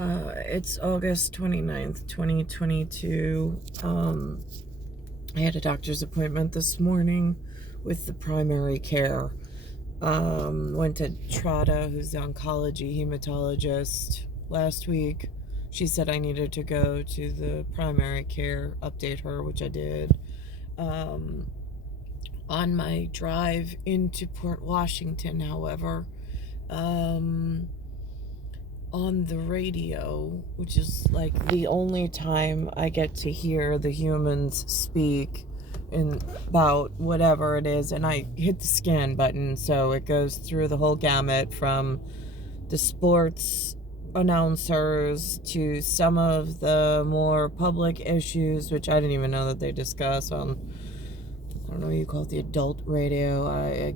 It's August 29th, 2022. I had a doctor's appointment this morning with the primary care. Went to Trada, who's the oncology hematologist, last week. She said I needed to go to the primary care, update her, which I did. On my drive into Port Washington, however, on the radio, which is like the only time I get to hear the humans speak in about whatever it is, and I hit the scan button, so it goes through the whole gamut from the sports announcers to some of the more public issues, which I didn't even know that they discuss on, I don't know, you call it the adult radio. I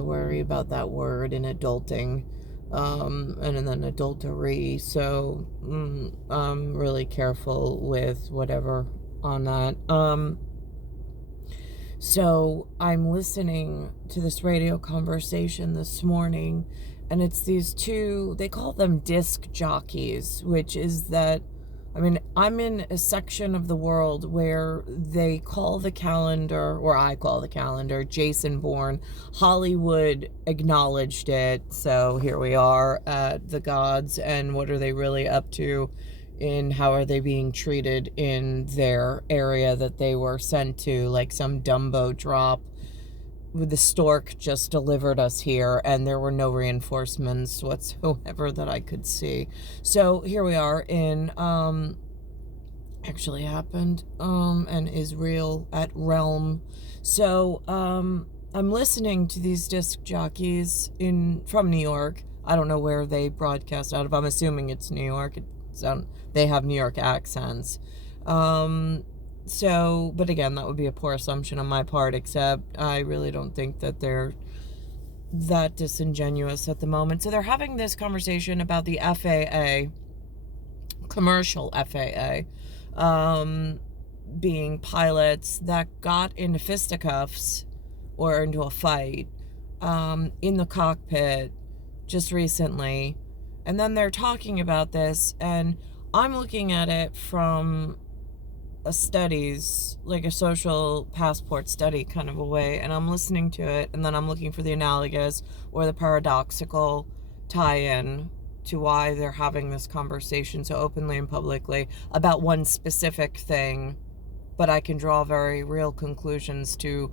worry about that word in adulting, and then adultery. So I'm really careful with whatever on that. So I'm listening to this radio conversation this morning, and it's these two, they call them disc jockeys, which is that, I mean, I'm in a section of the world where they call the calendar, or I call the calendar, Jason Bourne. Hollywood acknowledged it, so here we are at the gods, and what are they really up to, in how are they being treated in their area that they were sent to, like some Dumbo drop. The stork just delivered us here, and there were no reinforcements whatsoever that I could see. So here we are in actually happened and is real at Realm. So I'm listening to these disc jockeys from New York. I don't know where they broadcast out of. I'm assuming it's New York. They have New York accents. So, but again, that would be a poor assumption on my part, except I really don't think that they're that disingenuous at the moment. So they're having this conversation about the FAA, commercial FAA, being pilots that got into fisticuffs or into a fight in the cockpit just recently. And then they're talking about this, and I'm looking at it from like a social passport study kind of a way, and I'm listening to it, and then I'm looking for the analogous or the paradoxical tie-in to why they're having this conversation so openly and publicly about one specific thing, but I can draw very real conclusions to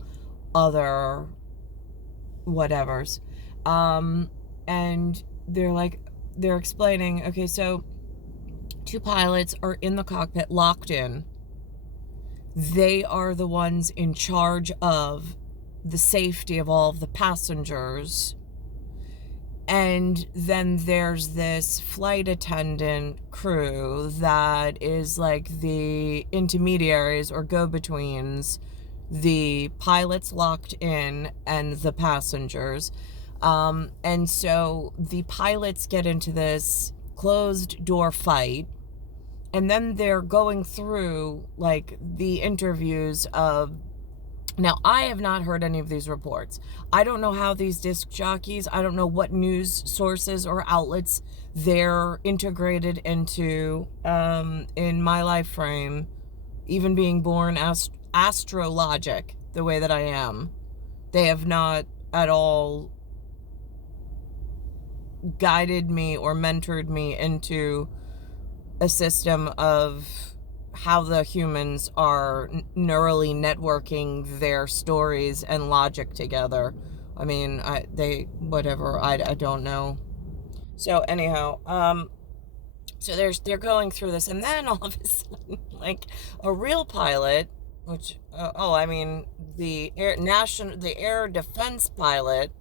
other whatevers. And they're explaining, okay, so two pilots are in the cockpit locked in. They are the ones in charge of the safety of all of the passengers. And then there's this flight attendant crew that is like the intermediaries or go-betweens, the pilots locked in and the passengers. And so the pilots get into this closed door fight. And then they're going through, like, the interviews of... Now, I have not heard any of these reports. I don't know how these disc jockeys, I don't know what news sources or outlets they're integrated into in my life frame, even being born astrologic the way that I am. They have not at all guided me or mentored me into a system of how the humans are neurally networking their stories and logic together. I mean, I don't know. So anyhow, so they're going through this, and then all of a sudden, like, a real pilot, which the air defense pilot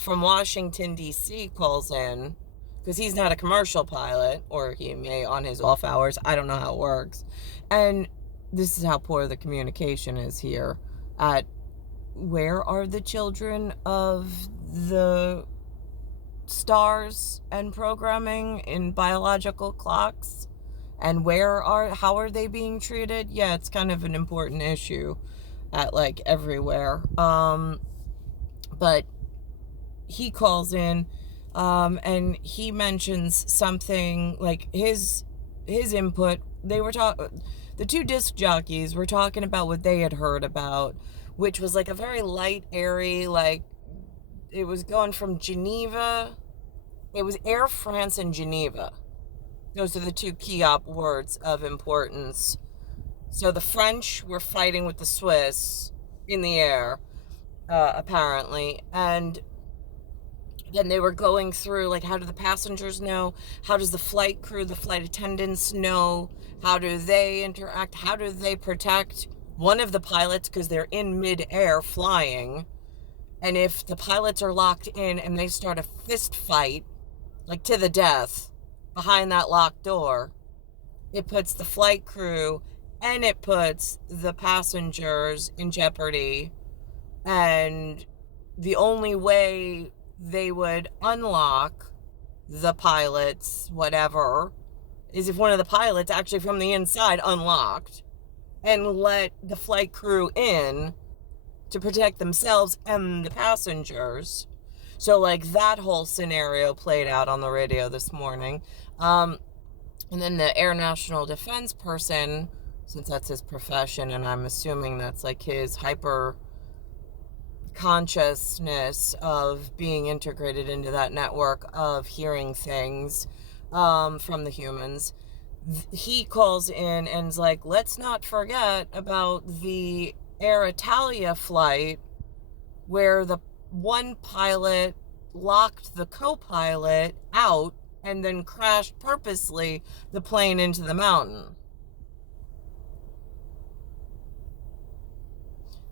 from Washington D.C. calls in, because he's not a commercial pilot, or he may on his off hours. I don't know how it works. And this is how poor the communication is here. Where are the children of the stars and programming in biological clocks? And how are they being treated? Yeah, it's kind of an important issue at, like, everywhere. But he calls in, And he mentions something like his input. They were the two disc jockeys were talking about what they had heard about, which was like a very light, airy, like it was going from Geneva. It was Air France and Geneva. Those are the two key op words of importance. So the French were fighting with the Swiss in the air, apparently, and then they were going through, like, how do the passengers know? How does the flight crew, the flight attendants know? How do they interact? How do they protect one of the pilots because they're in mid-air flying? And if the pilots are locked in and they start a fist fight, like to the death, behind that locked door, it puts the flight crew and it puts the passengers in jeopardy. And the only way they would unlock the pilots, whatever, is if one of the pilots actually from the inside unlocked and let the flight crew in to protect themselves and the passengers. So, like, that whole scenario played out on the radio this morning. And then the Air National Defense person, since that's his profession, and I'm assuming that's like his hyper consciousness of being integrated into that network of hearing things from the humans, he calls in and is like, let's not forget about the Air Italia flight where the one pilot locked the co-pilot out and then crashed purposely the plane into the mountain.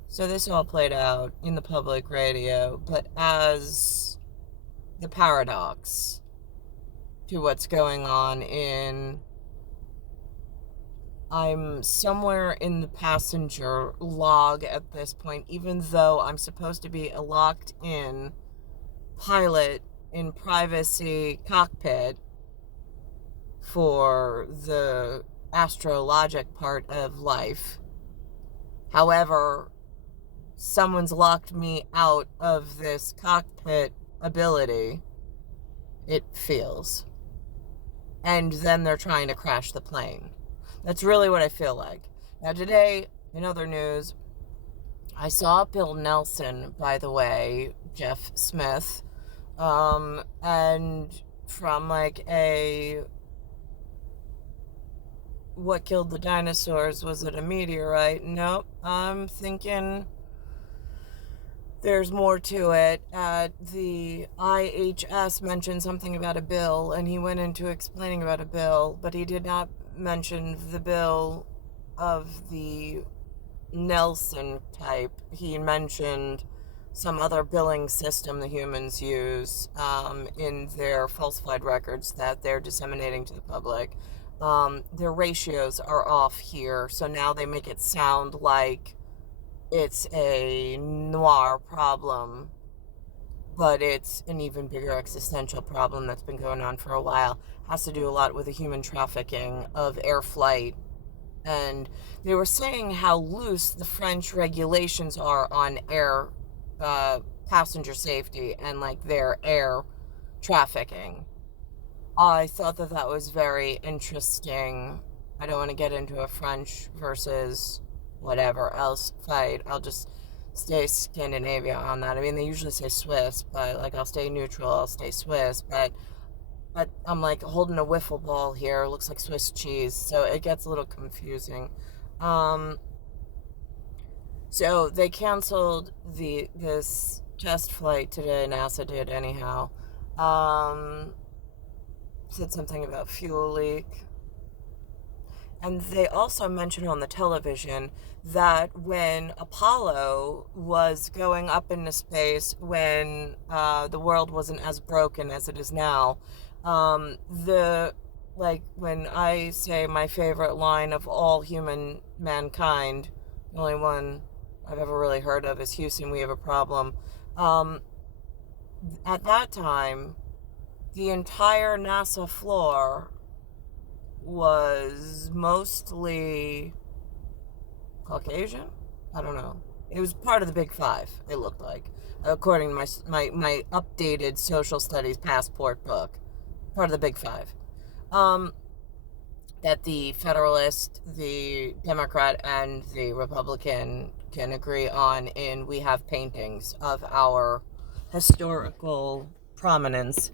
So this all played out in the public radio, but as the paradox to what's going on I'm somewhere in the passenger log at this point, even though I'm supposed to be a locked in pilot in privacy cockpit for the astrologic part of life. However, someone's locked me out of this cockpit ability, it feels. And then they're trying to crash the plane. That's really what I feel like. Now today, in other news, I saw Bill Nelson, by the way, Jeff Smith, and from like what killed the dinosaurs? Was it a meteorite? Nope. I'm thinking there's more to it. The IHS mentioned something about a bill, and he went into explaining about a bill, but he did not mention the bill of the Nelson type. He mentioned some other billing system the humans use in their falsified records that they're disseminating to the public. Their ratios are off here, so now they make it sound like it's a noir problem, but it's an even bigger existential problem that's been going on for a while. Has to do a lot with the human trafficking of air flight. And they were saying how loose the French regulations are on air passenger safety and like their air trafficking. I thought that was very interesting. I don't want to get into a French versus whatever else fight. I'll just stay Scandinavia on that. I mean, they usually say Swiss, but like I'll stay neutral, I'll stay Swiss, but I'm like holding a wiffle ball here. It looks like Swiss cheese, so it gets a little confusing. So they canceled this test flight today. NASA did anyhow. Said something about fuel leak. And they also mentioned on the television that when Apollo was going up into space, when the world wasn't as broken as it is now, when I say my favorite line of all mankind, the only one I've ever really heard of is Houston, we have a problem. At that time, the entire NASA floor was mostly Caucasian? I don't know. It was part of the Big Five, it looked like, according to my updated social studies passport book. Part of the Big Five. Um, that the Federalist, the Democrat, and the Republican can agree on, and we have paintings of our historical prominence,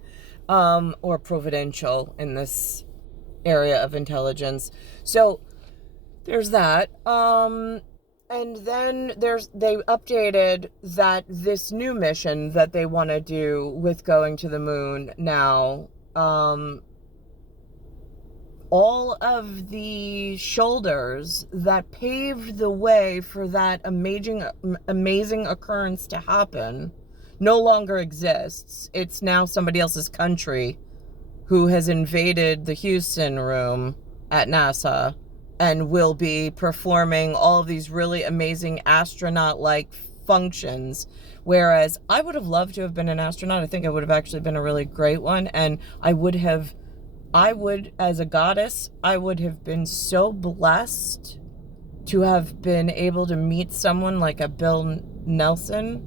or providential in this area of intelligence. So there's that. And then they updated that this new mission that they want to do with going to the moon now, all of the shoulders that paved the way for that amazing occurrence to happen no longer exists. It's now somebody else's country who has invaded the Houston room at NASA and will be performing all of these really amazing astronaut-like functions. Whereas I would have loved to have been an astronaut. I think I would have actually been a really great one. And I would, as a goddess, I would have been so blessed to have been able to meet someone like a Bill Nelson,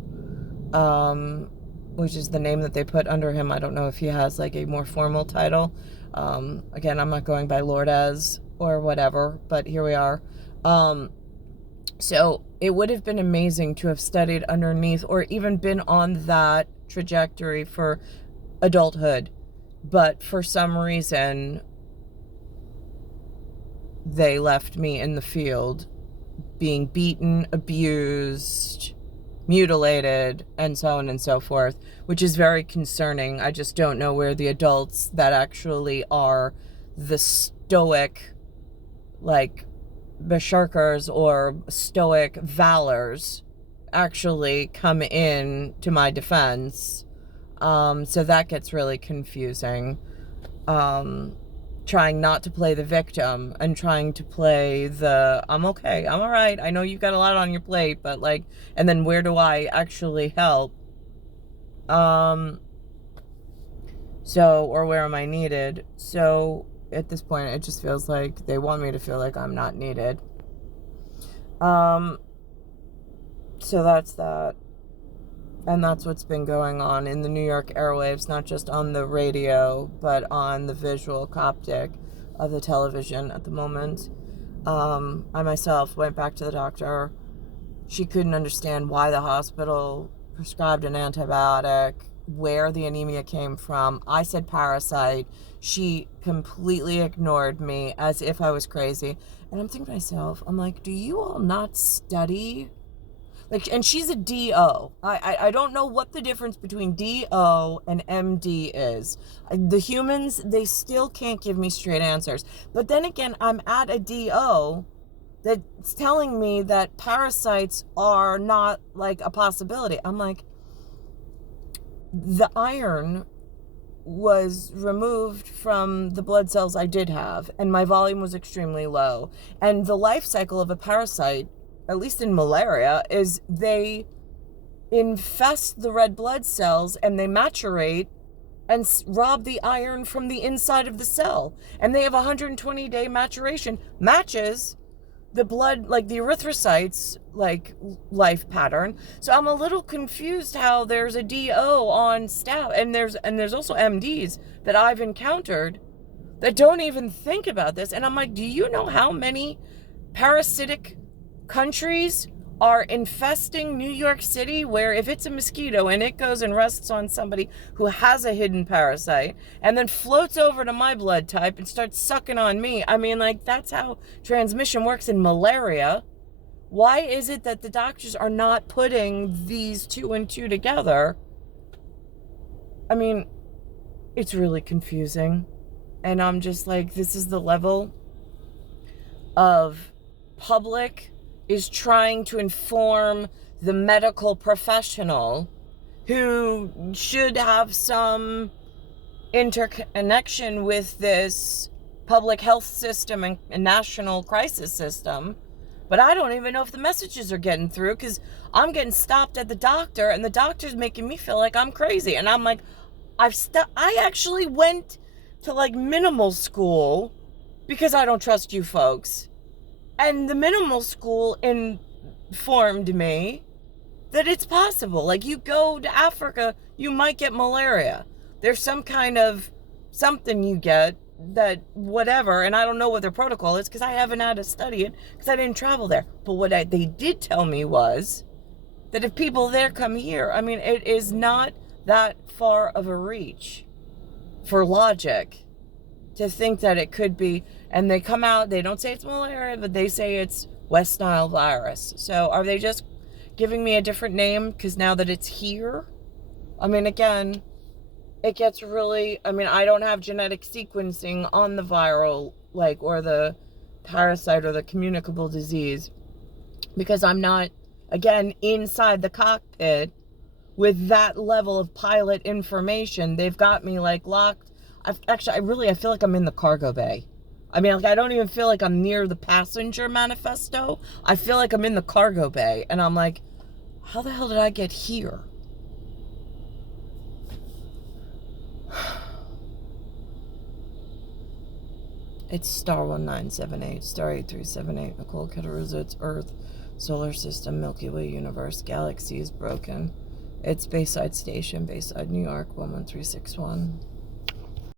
which is the name that they put under him. I don't know if he has like a more formal title. Again, I'm not going by Lord as or whatever, but here we are. So it would have been amazing to have studied underneath or even been on that trajectory for adulthood. But for some reason, they left me in the field being beaten, abused, mutilated, and so on and so forth, which is very concerning. I just don't know where the adults that actually are the stoic, like, berserkers or stoic valors actually come in to my defense. So that gets really confusing. Trying not to play the victim and trying to play the, I'm okay, I'm all right, I know you've got a lot on your plate, but like, and then where do I actually help? So, or where am I needed? So at this point, it just feels like they want me to feel like I'm not needed. So that's that. And that's what's been going on in the New York airwaves, not just on the radio, but on the visual coptic of the television at the moment. I myself went back to the doctor. She couldn't understand why the hospital prescribed an antibiotic, where the anemia came from. I said parasite. She completely ignored me as if I was crazy. And I'm thinking to myself, I'm like, do you all not study? Like, and she's a DO. I don't know what the difference between DO and MD is. The humans, they still can't give me straight answers. But then again, I'm at a DO that's telling me that parasites are not like a possibility. I'm like, the iron was removed from the blood cells I did have, and my volume was extremely low. And the life cycle of a parasite, at least in malaria, is they infest the red blood cells and they maturate and rob the iron from the inside of the cell. And they have a 120-day maturation. Matches the blood, like the erythrocytes, like life pattern. So I'm a little confused how there's a DO on staff, and there's also MDs that I've encountered that don't even think about this. And I'm like, do you know how many parasitic countries are infesting New York City, where if it's a mosquito and it goes and rests on somebody who has a hidden parasite and then floats over to my blood type and starts sucking on me? I mean, like, that's how transmission works in malaria. Why is it that the doctors are not putting these two and two together? I mean, it's really confusing. And I'm just like, this is the level of public is trying to inform the medical professional who should have some interconnection with this public health system and national crisis system. But I don't even know if the messages are getting through, because I'm getting stopped at the doctor and the doctor's making me feel like I'm crazy. And I'm like, I actually went to like minimal school because I don't trust you folks. And the minimal school in informed me that it's possible. Like, you go to Africa, you might get malaria. There's some kind of something you get that whatever, and I don't know what their protocol is because I haven't had to study it because I didn't travel there. But what they did tell me was that if people there come here, I mean, it is not that far of a reach for logic to think that it could be. And they come out, they don't say it's malaria, but they say it's West Nile virus. So are they just giving me a different name because now that it's here? I mean, again, it gets really, I mean, I don't have genetic sequencing on the viral, like, or the parasite or the communicable disease because I'm not, again, inside the cockpit with that level of pilot information. They've got me, like, locked. I feel like I'm in the cargo bay. I mean, like, I don't even feel like I'm near the passenger manifesto. I feel like I'm in the cargo bay. And I'm like, how the hell did I get here? It's star 1978, star 8378, Nicole, Cattaruzza, it's Earth, solar system, Milky Way universe, galaxy is broken. It's Bayside Station, Bayside, New York, 11361.